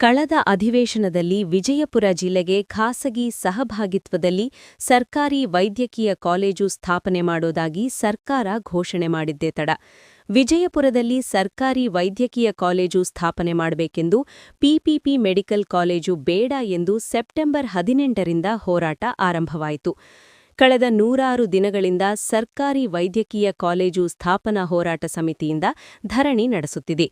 ಕಳೆದ ಅಧಿವೇಶನದಲ್ಲಿ ವಿಜಯಪುರ ಜಿಲ್ಲೆಗೆ ಖಾಸಗಿ ಸಹಭಾಗಿತ್ವದಲ್ಲಿ ಸರ್ಕಾರಿ ವೈದ್ಯಕೀಯ ಕಾಲೇಜು ಸ್ಥಾಪನೆ ಮಾಡೋದಾಗಿ ಸರ್ಕಾರ ಘೋಷಣೆ ಮಾಡಿದ್ದೇ ತಡ. ವಿಜಯಪುರದಲ್ಲಿ ಸರ್ಕಾರಿ ವೈದ್ಯಕೀಯ ಕಾಲೇಜು ಸ್ಥಾಪನೆ ಮಾಡಬೇಕೆಂದು ಪಿಪಿಪಿ ಮೆಡಿಕಲ್ ಕಾಲೇಜು ಬೇಡ ಎಂದು ಸೆಪ್ಟೆಂಬರ್ 18ರಿಂದ ಹೋರಾಟ ಆರಂಭವಾಯಿತು. ಕಳೆದ 106 ದಿನಗಳಿಂದ ಸರ್ಕಾರಿ ವೈದ್ಯಕೀಯ ಕಾಲೇಜು ಸ್ಥಾಪನಾ ಹೋರಾಟ ಸಮಿತಿಯಿಂದ ಧರಣಿ ನಡೆಸುತ್ತಿದೆ.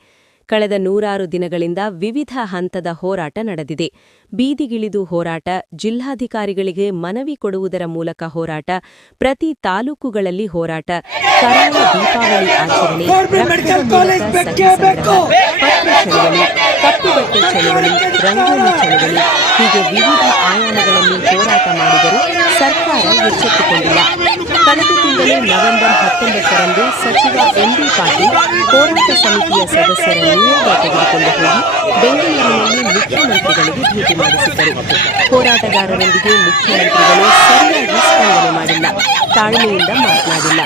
ಕಳೆದ 106 ದಿನಗಳಿಂದ ವಿವಿಧ ಹಂತದ ಹೋರಾಟ ನಡೆದಿದೆ. ಬೀದಿಗಿಳಿದು ಹೋರಾಟ, ಜಿಲ್ಲಾಧಿಕಾರಿಗಳಿಗೆ ಮನವಿ ಕೊಡುವುದರ ಮೂಲಕ ಹೋರಾಟ, ಪ್ರತಿ ತಾಲೂಕುಗಳಲ್ಲಿ ಹೋರಾಟ, ಕರಾಳ ದೀಪಾವಳಿ ಆಚರಣೆ, ಪತ್ರ ಚಳವಳಿ, ಕಪ್ಪುಬಟ್ಟೆ ಚಳವಳಿ, ರಂಗೋಲಿ ಚಳವಳಿ ಹೀಗೆ ವಿವಿಧ ಆಯಾಮಗಳಲ್ಲಿ ಹೋರಾಟ ಮಾಡಿದರೂ ಸರ್ಕಾರ ಎಚ್ಚೆತ್ತುಕೊಂಡಿಲ್ಲ. ಕಳೆದ ತಿಂಗಳು ನವೆಂಬರ್ 19ರಂದು ಸಚಿವ ಎಂಬಿ ಪಾಟೀಲ್ ಹೋರಾಟ ಸಮಿತಿಯ ಸದಸ್ಯರ ನಿಯೋಗ ತೆಗೆದುಕೊಂಡು ಹೋಗಿ ಬೆಂಗಳೂರಿನಲ್ಲಿ ಮುಖ್ಯಮಂತ್ರಿಗಳಿಗೆ ಭೇಟಿ ಮಾಡಿಸಿದ್ದರು. ಹೋರಾಟಗಾರರೊಂದಿಗೆ ಮುಖ್ಯಮಂತ್ರಿಗಳು ಸರಿಯಾಗಿ ಸ್ಪಂದನೆ ಮಾಡಿಲ್ಲ, ತಾಳ್ಮೆಯಿಂದ ಮಾತನಾಡಿಲ್ಲ,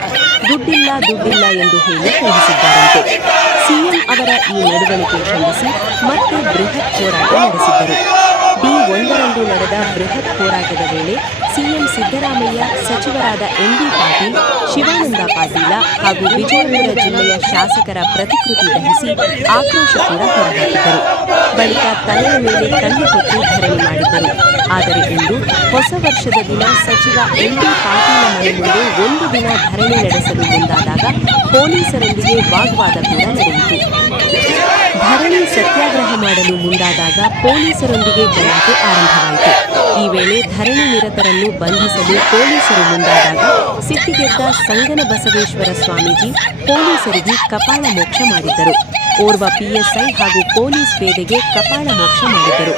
ದುಡ್ಡಿಲ್ಲ ಎಂದು ಹೇಳಿ ಕಳುಹಿಸಿದ್ದಾರಂತೆ. ಸಿಎಂ ಅವರ ಈ ನಡವಳಿಕೆ ಖಂಡಿಸಿ ಮತ್ತೆ ಬೃಹತ್ ಹೋರಾಟ ನಡೆಸಿದ್ದರು. ಡಿ1ರಂದು ನಡೆದ ಬೃಹತ್ ಹೋರಾಟದ ವೇಳೆ ಸಿಎಂ ಸಿದ್ದರಾಮಯ್ಯ, ಸಚಿವರಾದ ಎಂಬಿ ಪಾಟೀಲ್, ಶಿವಾನಂದ ಪಾಟೀಲ ಹಾಗೂ ವಿಜಯಪುರ ಜಿಲ್ಲೆಯ ಶಾಸಕರ ಪ್ರತಿಕೃತಿ ದಹಿಸಿ ಆಕ್ರೋಶ ಕೂಡ ಹೊರಹಾಕಿದ್ದರು. ಬಳಿಕ ತಲೆಯ ಮೇಲೆ ಕಲ್ಲು ಹೊತ್ತು ಧರಣಿ ಮಾಡಿದ್ದರು. ಆದರೆ ಇಂದು ಹೊಸ ವರ್ಷದ ದಿನ ಸಚಿವ ಎಂಬಿ ಪಾಟೀಲ ಮನೆ ಮುಂದೆ ಒಂದು ದಿನ ಧರಣಿ ನಡೆಸಲು ಮುಂದಾದಾಗ ಪೊಲೀಸರೊಂದಿಗೆ ವಾಗ್ವಾದ ಕೂಡ ನಡೆಯಿತು. ಧರಣಿ ಸತ್ಯಾಗ್ರಹ ಮಾಡಲು ಮುಂದಾದಾಗ ಪೊಲೀಸರೊಂದಿಗೆ ಗಲಾಟೆ ಆರಂಭವಾಯಿತು. ಈ ವೇಳೆ ಧರಣಿ ನಿರತರನ್ನು ಬಂಧಿಸಲು ಪೊಲೀಸರು ಮುಂದಾದಾಗ ಸಿಟ್ಟಿಗೆದ್ದ ಸಂಗನ ಬಸವೇಶ್ವರ ಸ್ವಾಮೀಜಿ ಪೊಲೀಸರಿಗೆ ಕಪಾಳ ಮೋಕ್ಷ ಮಾಡಿದ್ದರು. ಓರ್ವ ಪಿಎಸ್ಐ ಹಾಗೂ ಪೊಲೀಸ್ ಪೇದೆಗೆ ಕಪಾಳ ಮೋಕ್ಷ ಮಾಡಿದ್ದರು.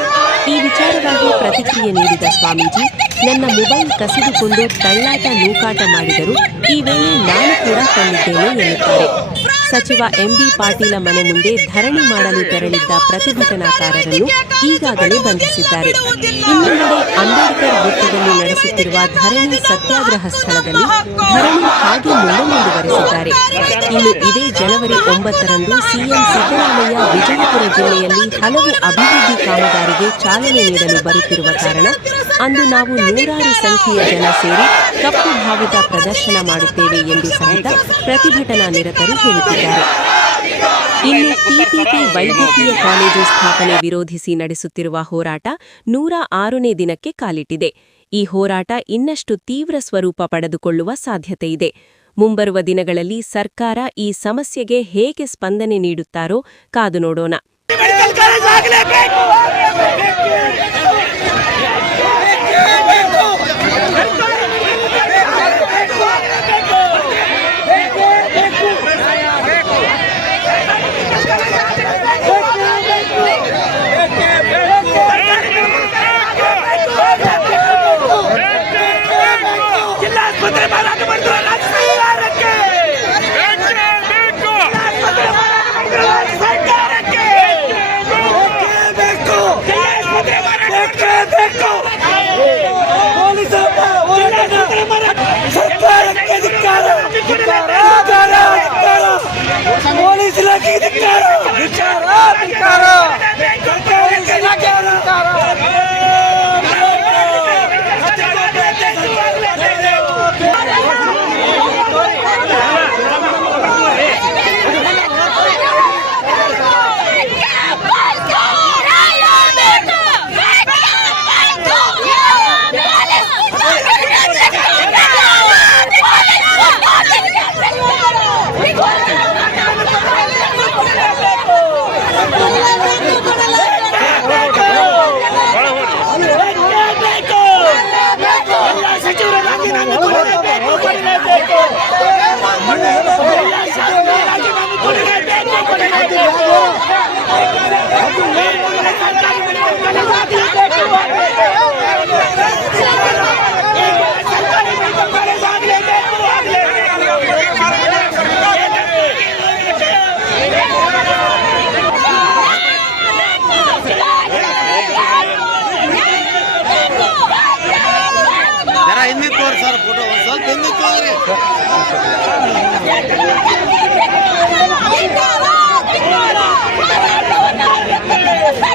ಈ ವಿಚಾರವಾಗಿ ಪ್ರತಿಕ್ರಿಯೆ ನೀಡಿದ ಸ್ವಾಮೀಜಿ, ನನ್ನ ಮೊಬೈಲ್ ಕಸಿದುಕೊಂಡು ತಳ್ಳಾಟ ನೂಕಾಟ ಮಾಡಿದರು, ಈ ವೇಳೆ ನಾನು ಕೂಡ ಕೊಂಡಿದ್ದೇನೆ ಎನ್ನುತ್ತಾರೆ. ಸಚಿವ ಎಂಬಿ ಪಾಟೀಲ ಮನೆ ಮುಂದೆ ಧರಣಿ ಮಾಡಲು ತೆರಳಿದ್ದ ಪ್ರತಿಭಟನಾಕಾರರನ್ನು ಈಗಾಗಲೇ ಬಂಧಿಸಿದ್ದಾರೆ. ಇನ್ನೊಂದೆಡೆ ಅಂಬೇಡ್ಕರ್ ವೃತ್ತದಲ್ಲಿ ನಡೆಸುತ್ತಿರುವ ಧರಣಿ ಸತ್ಯಾಗ್ರಹ ಸ್ಥಳದಲ್ಲಿ ಧರಣಿ ಹಾಗೆ ಮುಂದುವರೆಸಿದ್ದಾರೆ. ಇನ್ನು ಇದೇ ಜನವರಿ 9ರಂದು ಸಿಎಂ ಸಿದ್ದರಾಮಯ್ಯ ವಿಜಯಪುರ ಜಿಲ್ಲೆಯಲ್ಲಿ ಹಲವು ಅಭಿವೃದ್ಧಿ ಕಾಮಗಾರಿಗೆ ಚಾಲನೆ ನೀಡಲು ಬರುತ್ತಿರುವ ಕಾರಣ ಅಂದು ನಾವು 100 ಸಂಖ್ಯೆಯ ಜನ ಸೇರಿ ಕಪ್ಪು ಭಾವುಟ ಪ್ರದರ್ಶನ ಮಾಡುತ್ತೇವೆ ಎಂದು ಸಹಿತ ಪ್ರತಿಭಟನಾ ನಿರತರು ಹೇಳುತ್ತಿದ್ದಾರೆ. ಇನ್ನು ಪಿಪಿಪಿ ವೈದ್ಯಕೀಯ ಕಾಲೇಜು ಸ್ಥಾಪನೆ ವಿರೋಧಿಸಿ ನಡೆಸುತ್ತಿರುವ ಹೋರಾಟ 106ನೇ ದಿನಕ್ಕೆ ಕಾಲಿಟ್ಟಿದೆ. ಈ ಹೋರಾಟ ಇನ್ನಷ್ಟು ತೀವ್ರ ಸ್ವರೂಪ ಪಡೆದುಕೊಳ್ಳುವ ಸಾಧ್ಯತೆಯಿದೆ. ಮುಂಬರುವ ದಿನಗಳಲ್ಲಿ ಸರ್ಕಾರ ಈ ಸಮಸ್ಯೆಗೆ ಹೇಗೆ ಸ್ಪಂದನೆ ನೀಡುತ್ತಾರೋ ಕಾದು ನೋಡೋಣ.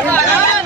Hey!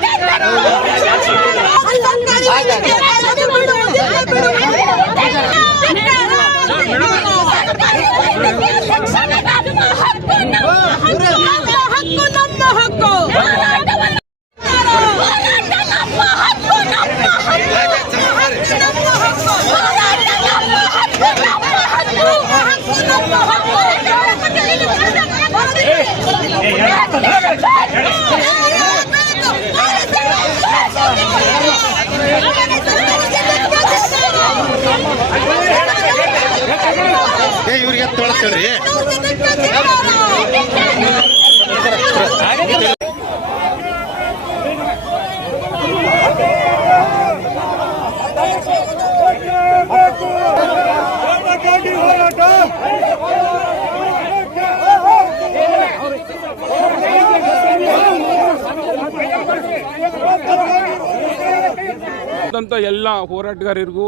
ಅಂತ ಎಲ್ಲ ಹೋರಾಟಗಾರರಿಗೂ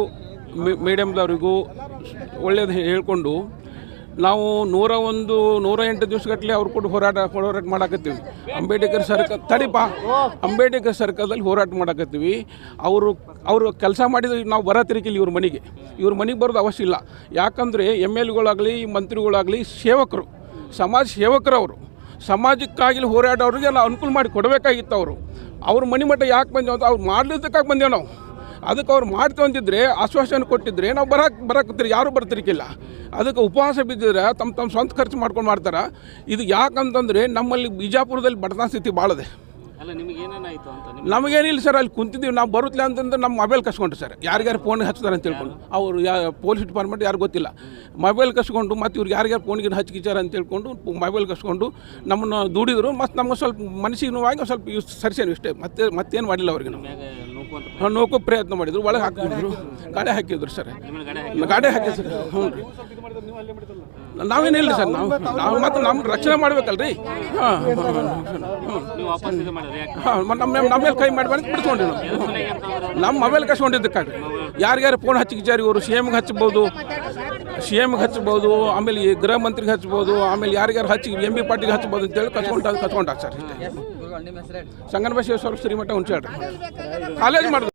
ಮೀಡಿಯಮ್ದವರಿಗೂ ಒಳ್ಳೇದು ಹೇಳ್ಕೊಂಡು ನಾವು 108 ದಿವಸಗಟ್ಟಲೆ ಅವ್ರು ಕೂಡ ಹೋರಾಟ ಮಾಡಾಕತ್ತೀವಿ. ಅಂಬೇಡ್ಕರ್ ಅಂಬೇಡ್ಕರ್ ಸರ್ಕಲ್ದಲ್ಲಿ ಹೋರಾಟ ಮಾಡಾಕತ್ತೀವಿ. ಅವರು ಕೆಲಸ ಮಾಡಿದ್ರೆ ನಾವು ಬರತ್ತಿರಿಕಿಲ್ಲ ಇವ್ರ ಮನೆಗೆ ಬರೋದು ಅವಶ್ಯ ಇಲ್ಲ. ಯಾಕಂದರೆ MLಗಳಾಗಲಿ ಮಂತ್ರಿಗಳಾಗಲಿ ಸೇವಕರು, ಸಮಾಜ ಸೇವಕರು, ಅವರು ಸಮಾಜಕ್ಕಾಗಿ ಹೋರಾಡೋರಿಗೆ ನಾವು ಅನುಕೂಲ ಮಾಡಿ ಕೊಡಬೇಕಾಗಿತ್ತು. ಅವ್ರ ಮನೆ ಮಟ್ಟ ಯಾಕೆ ಬಂದೇವು ಅಂತ ಅವ್ರು ಮಾಡ್ಲಿದ್ದಕ್ಕಾಗಿ ಬಂದೇವು ನಾವು. ಅದಕ್ಕೆ ಅವ್ರು ಮಾಡ್ತೀವಿ ಅಂತಿದ್ರೆ ಆಶ್ವಾಸನೆ ಕೊಟ್ಟಿದ್ರೆ ನಾವು ಬರಕತ್ತೀರಿ, ಯಾರೂ ಬರ್ತಿರ್ಕಿಲ್ಲ. ಅದಕ್ಕೆ ಉಪವಾಸ ಬಿದ್ದಿದ್ರೆ ತಮ್ಮ ಸ್ವಂತ ಖರ್ಚು ಮಾಡ್ಕೊಂಡು ಮಾಡ್ತಾರೆ. ಇದು ಯಾಕಂತಂದರೆ ನಮ್ಮಲ್ಲಿ ಬಿಜಾಪುರದಲ್ಲಿ ಬಡತನ ಸ್ಥಿತಿ ಭಾಳದೆ. ನಮಗೇನಿಲ್ಲ ಸರ್, ಅಲ್ಲಿ ಕುಂತಿದ್ದೀವಿ ನಾವು ಬರುತ್ತಲ್ಲ ಅಂತಂದ್ರೆ ನಮ್ಮ ಮೊಬೈಲ್ ಕಸ್ಕೊಂಡ್ರು ಸರ್. ಯಾರ್ಯಾರು ಫೋನ್ ಹಚ್ತಾರೆ ಅಂತ ತಿಳ್ಕೊಂಡು ಅವರು ಪೊಲೀಸ್ ಡಿಪಾರ್ಟ್ಮೆಂಟ್ ಯಾರು ಗೊತ್ತಿಲ್ಲ, ಮೊಬೈಲ್ ಕಸ್ಕೊಂಡು ಮತ್ತು ಇವ್ರಿಗೆ ಯಾರ್ಯಾರು ಫೋನ್ಗೆ ಹಚ್ಕಿಚಾರ ಅಂತ ತಿಳ್ಕೊಂಡು ಮೊಬೈಲ್ ಕಸ್ಕೊಂಡು ನಮ್ಮನ್ನು ದುಡಿದ್ರು. ಮತ್ತು ನಮ್ಗೆ ಸ್ವಲ್ಪ ಮನಸ್ಸಿಗೆ ನೋವಾಗಿ ಸ್ವಲ್ಪ ಸರಿಸೇನು ಇಷ್ಟೇ, ಮತ್ತೇನು ಮಾಡಿಲ್ಲ ಅವ್ರಿಗೆ. ನಾವು ನೋಕೋ ಪ್ರಯತ್ನ ಮಾಡಿದ್ರು, ಒಳಗೆ ಹಾಕಿದ್ರು, ಗಾಡಿ ಹಾಕಿದ್ರು ಸರ್. ಗಾಡಿ ಹಾಕಿದ್ರು ಸರ್. ಹ್ಞೂ ರೀ, ನಾವೇನಿಲ್ಲ ಸರ್, ನಾವು ಮತ್ತು ನಮ್ಮ ರಕ್ಷಣೆ ಮಾಡ್ಬೇಕಲ್ರಿ. ನಮ್ಮ ಮೇಲೆ ಕೈ ಮಾಡಿ ಬಿಡಿಸ್ಕೊಂಡ್ರಿ ನಮ್ಮ ಮೊಬೈಲ್ ಕಸ್ಕೊಂಡಿದ್ದಕ್ಕಾಗಿ. ಯಾರ್ಯಾರು ಫೋನ್ ಹಚ್ಚಿಚಾರಿ ಇವರು CMಗೆ ಹಚ್ಬೋದು, ಆಮೇಲೆ ಗೃಹ ಮಂತ್ರಿಗೆ ಹಚ್ಬೋದು, ಆಮೇಲೆ ಯಾರ್ಯಾರು ಹಚ್ಚಿ MB ಪಾಟೀಲ್ಗೆ ಹಚ್ಬೋದು ಅಂತೇಳಿ ಕಚ್ಕೊಂಡಾಗ ಸರ್. ಸಂಗನ ಬಸವೇಶ್ವರ ಶ್ರೀಮಠ ಹುಣಸೆ ಕಾಲೇಜ್ ಮಾಡಿದ್ರು.